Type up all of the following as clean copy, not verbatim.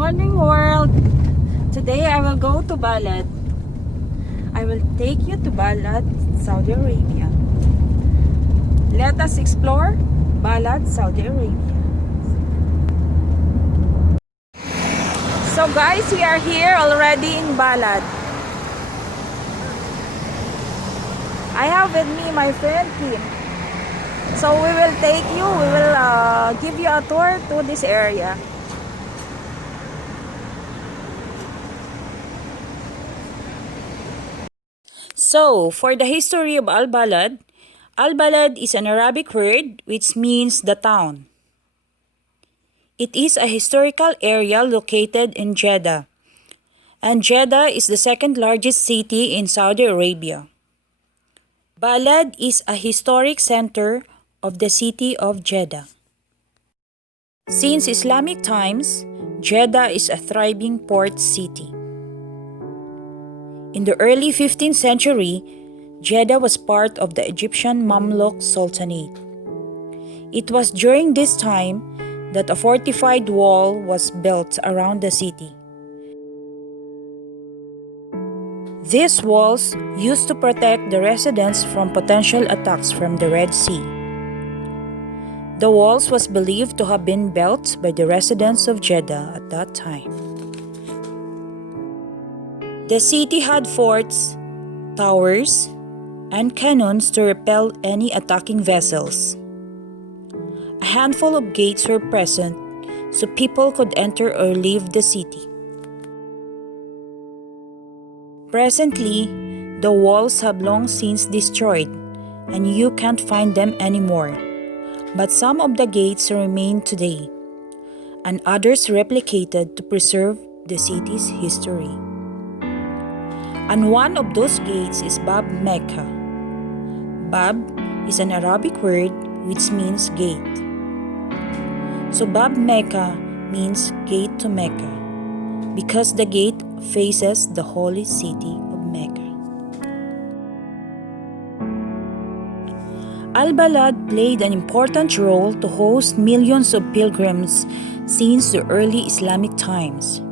Morning world! Today I will go to Ballad. I will take you to Ballad, Saudi Arabia. Let us explore Ballad, Saudi Arabia. So guys, we are here already in Ballad. I have with me my friend Kim. So we will give you a tour to this area. So, for the history of Al-Ballad is an Arabic word which means the town. It is a historical area located in Jeddah, and Jeddah is the second largest city in Saudi Arabia. Ballad is a historic center of the city of Jeddah. Since Islamic times, Jeddah is a thriving port city. In the early 15th century, Jeddah was part of the Egyptian Mamluk Sultanate. It was during this time that a fortified wall was built around the city. These walls used to protect the residents from potential attacks from the Red Sea. The walls was believed to have been built by the residents of Jeddah at that time. The city had forts, towers, and cannons to repel any attacking vessels. A handful of gates were present so people could enter or leave the city. Presently, the walls have long since destroyed and you can't find them anymore, but some of the gates remain today, and others replicated to preserve the city's history. And one of those gates is Bab Mecca. Bab is an Arabic word which means gate. So Bab Mecca means gate to Mecca because the gate faces the Holy City of Mecca. Al-Ballad played an important role to host millions of pilgrims since the early Islamic times.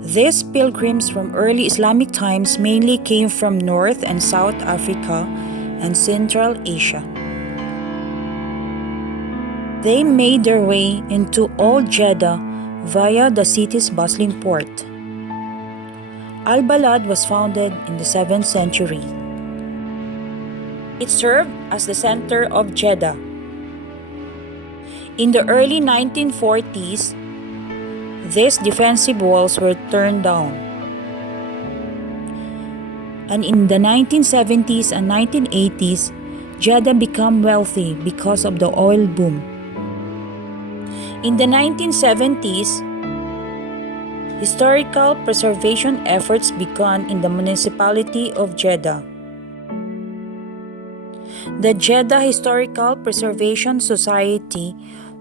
These pilgrims from early Islamic times mainly came from North and South Africa and Central Asia. They made their way into Old Jeddah via the city's bustling port. Al-Ballad was founded in the 7th century. It served as the center of Jeddah. In the early 1940s, these defensive walls were torn down. And in the 1970s and 1980s, Jeddah became wealthy because of the oil boom. In the 1970s, historical preservation efforts began in the municipality of Jeddah. The Jeddah Historical Preservation Society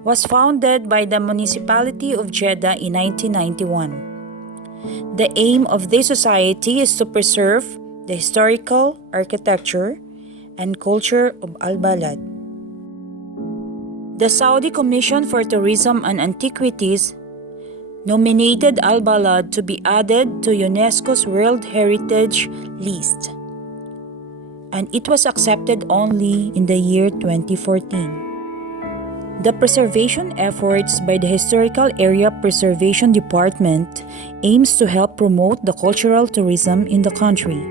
was founded by the municipality of Jeddah in 1991. The aim of this society is to preserve the historical architecture and culture of Al-Ballad. The Saudi Commission for Tourism and Antiquities nominated Al-Ballad to be added to UNESCO's World Heritage List, and it was accepted only in the year 2014. The preservation efforts by the Historical Area Preservation Department aims to help promote the cultural tourism in the country.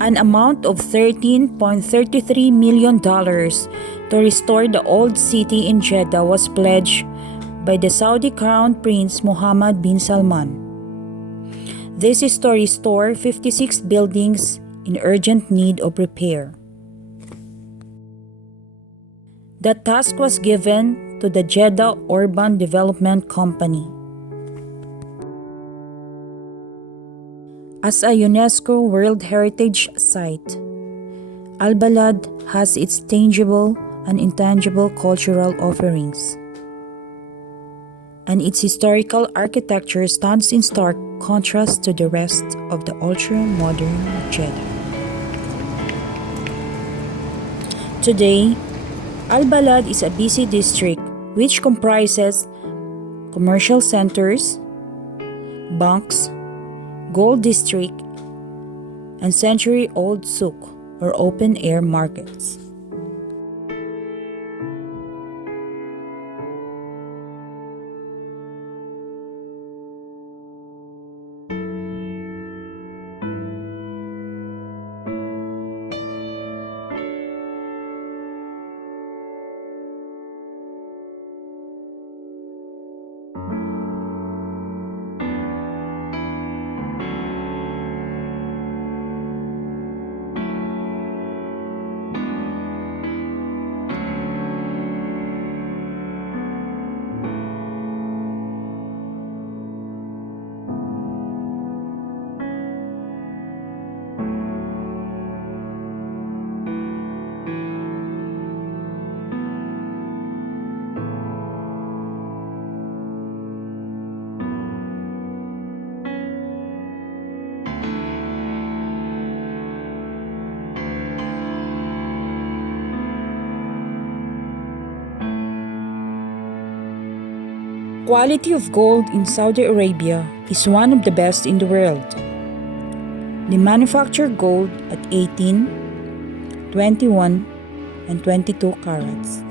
An amount of $13.33 million to restore the old city in Jeddah was pledged by the Saudi Crown Prince Mohammed bin Salman. This is to restore 56 buildings in urgent need of repair. The task was given to the Jeddah Urban Development Company. As a UNESCO World Heritage Site, Al-Ballad has its tangible and intangible cultural offerings, and its historical architecture stands in stark contrast to the rest of the ultra-modern Jeddah. Today, Al-Ballad is a busy district which comprises commercial centers, banks, gold district, and century-old souk or open-air markets. Quality of gold in Saudi Arabia is one of the best in the world. They manufacture gold at 18, 21, and 22 carats.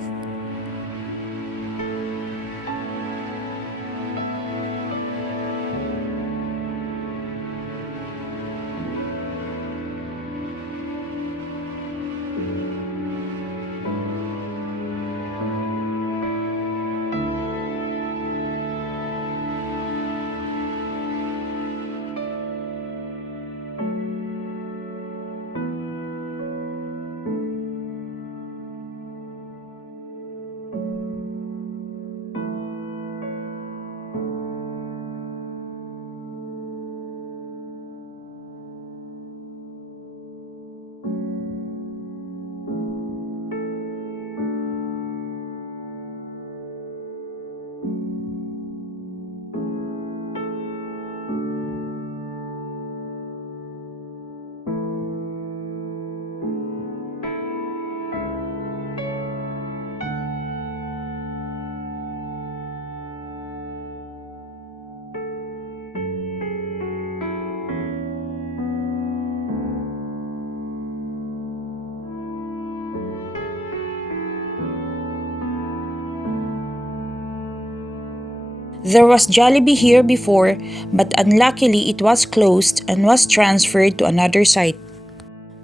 There was Jollibee here before, but unluckily it was closed and was transferred to another site.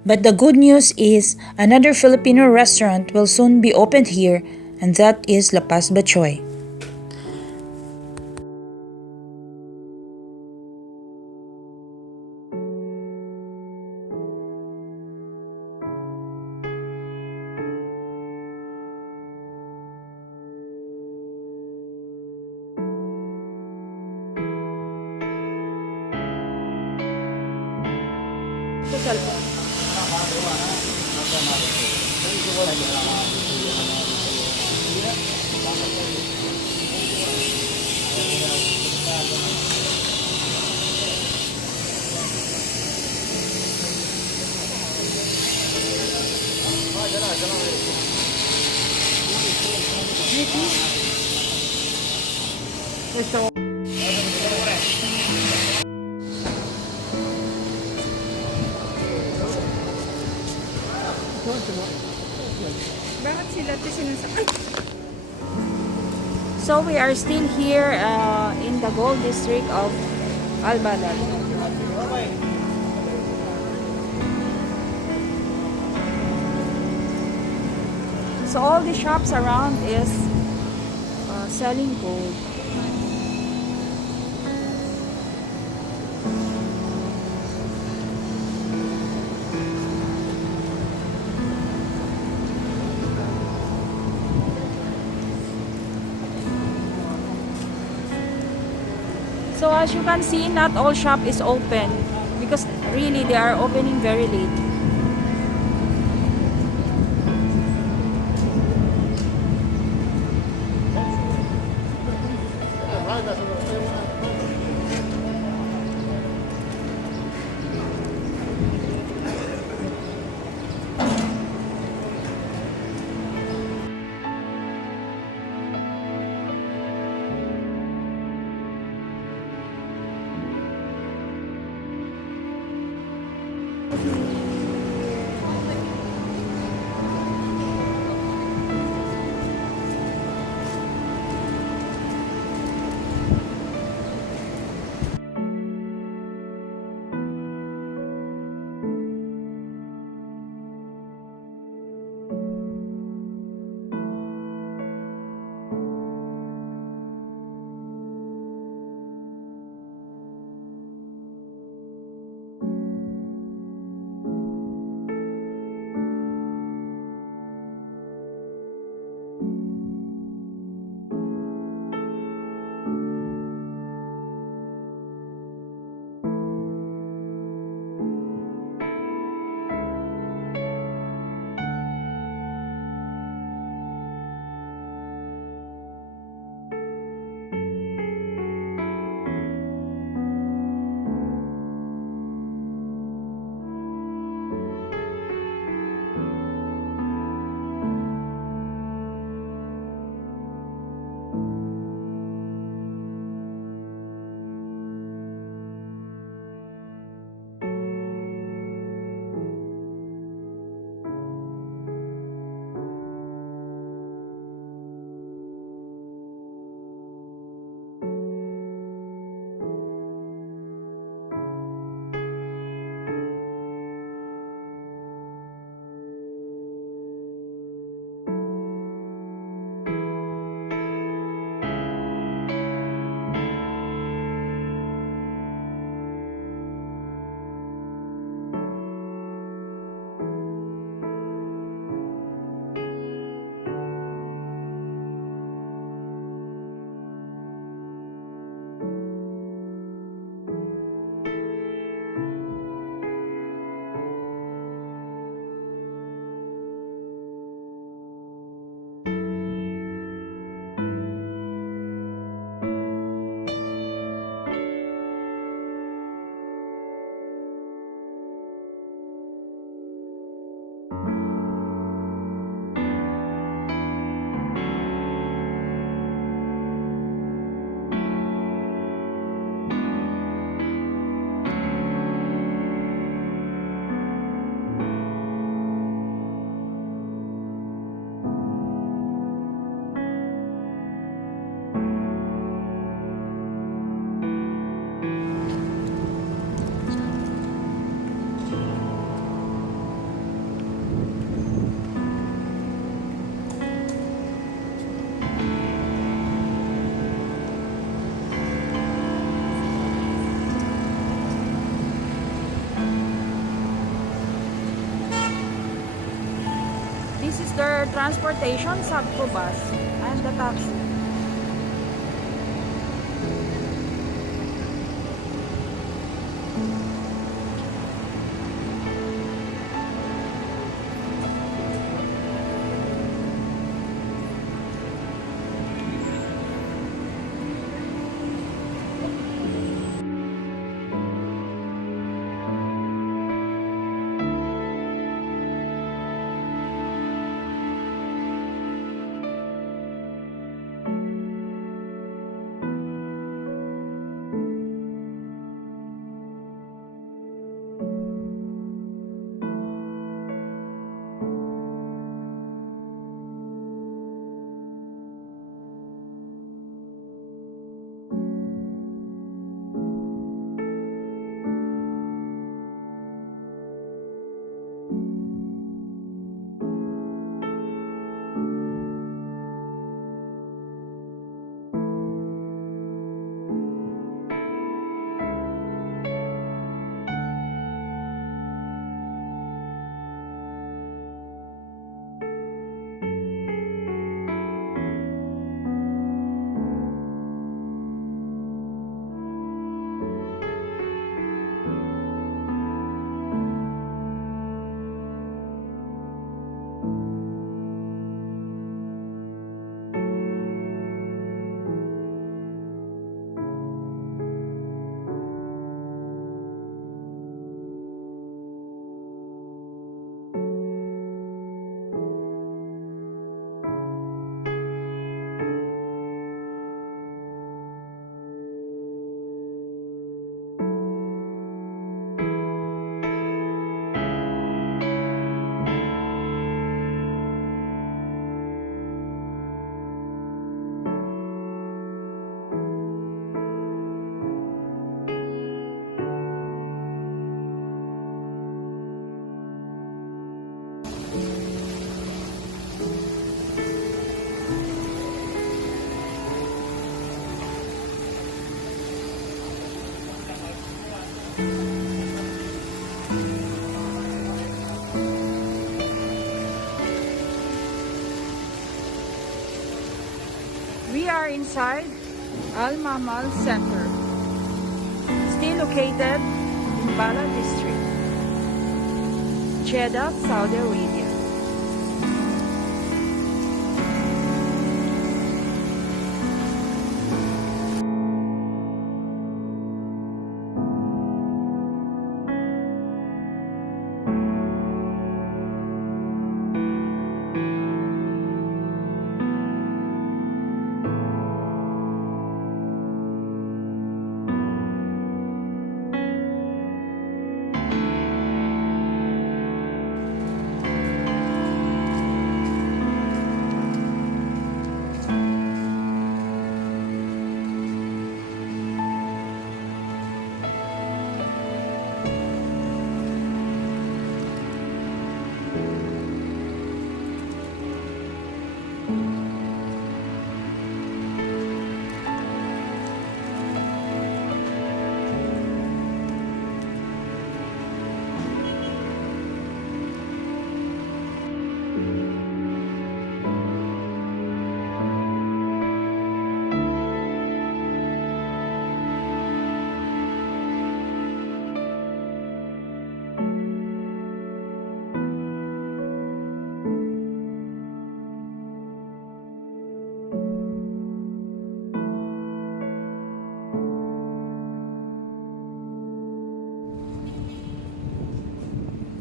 But the good news is another Filipino restaurant will soon be opened here, and that is La Paz Bachoy. So we are still here in the gold district of Ballad. So all the shops around is selling gold. So as you can see, not all shop is open because really they are opening very late. their transportation, Sabco bus, and the taxi. We are inside Al Mamal Center, still located in Ballad district, Jeddah, Saudi Arabia.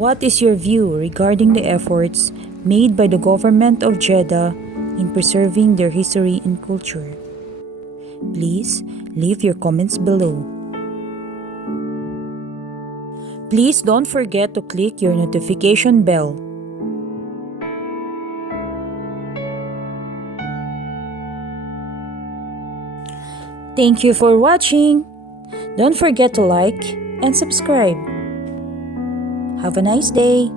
What is your view regarding the efforts made by the government of Jeddah in preserving their history and culture? Please leave your comments below. Please don't forget to click your notification bell. Thank you for watching. Don't forget to like and subscribe. Have a nice day.